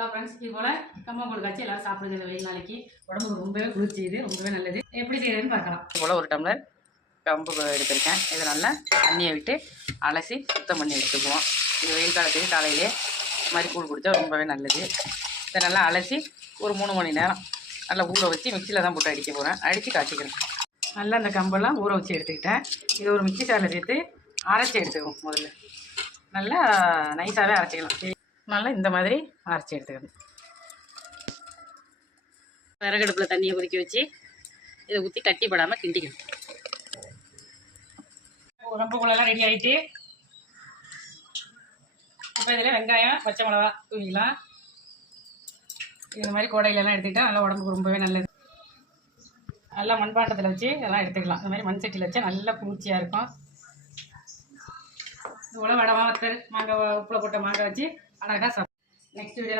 Hello friends, இது போல் கம்மங்கூழ் காய்ச்சி எல்லோரும் சாப்பிடுறது வெயில் நாளைக்கு உடம்புக்கு ரொம்பவே குளிர்ச்சி, இது ரொம்பவே நல்லது. எப்படி செய்யறதுன்னு பார்க்கலாம். இது போல் ஒரு டம்ளர் கம்பு எடுத்திருக்கேன். இதை நல்லா தண்ணியை விட்டு அலசி சுத்தம் பண்ணி எடுத்துக்குவோம். இது வெயில் காலத்துக்கு காலையிலே இது மாதிரி கூழ் குடித்தா ரொம்பவே நல்லது. இதை நல்லா அலசி ஒரு 3 மணி நேரம் நல்லா ஊற வச்சு மிக்சியில் தான் போட்டு அடிக்க போகிறேன். அடித்து காய்ச்சிக்கிறேன். நல்லா அந்த கம்பெல்லாம் ஊற வச்சு எடுத்துக்கிட்டேன். இது ஒரு மிக்சி சாரில் சேர்த்து அரைச்சி எடுத்துக்குவோம். முதல்ல நல்லா நைஸாகவே அரைச்சிக்கலாம். நல்லா இந்த மாதிரி அரைச்சி எடுத்துக்கணும். விறகடுப்பில் தண்ணியை கொதிக்க வச்சு இதை ஊற்றி கட்டிப்படாமல் கிண்டிக்கணும். கம்புக்குள்ளெல்லாம் ரெடி ஆகிட்டு இப்போ இதில் வெங்காயம் பச்சை மிளகா தூவிக்கலாம். இது மாதிரி கோடையிலலாம் எடுத்துக்கிட்டால் நல்லா உடம்புக்கு ரொம்பவே நல்லது. நல்லா மண்பாண்டத்தில் வச்சு எல்லாம் எடுத்துக்கலாம். இந்த மாதிரி மண் சட்டியில் வச்சா நல்லா குளிர்ச்சியாக இருக்கும். இது போல் வடை வத்தல் மாங்காய் உப்பில் போட்ட மாங்காய் வச்சு அழகாக சாப்பிடும். Next video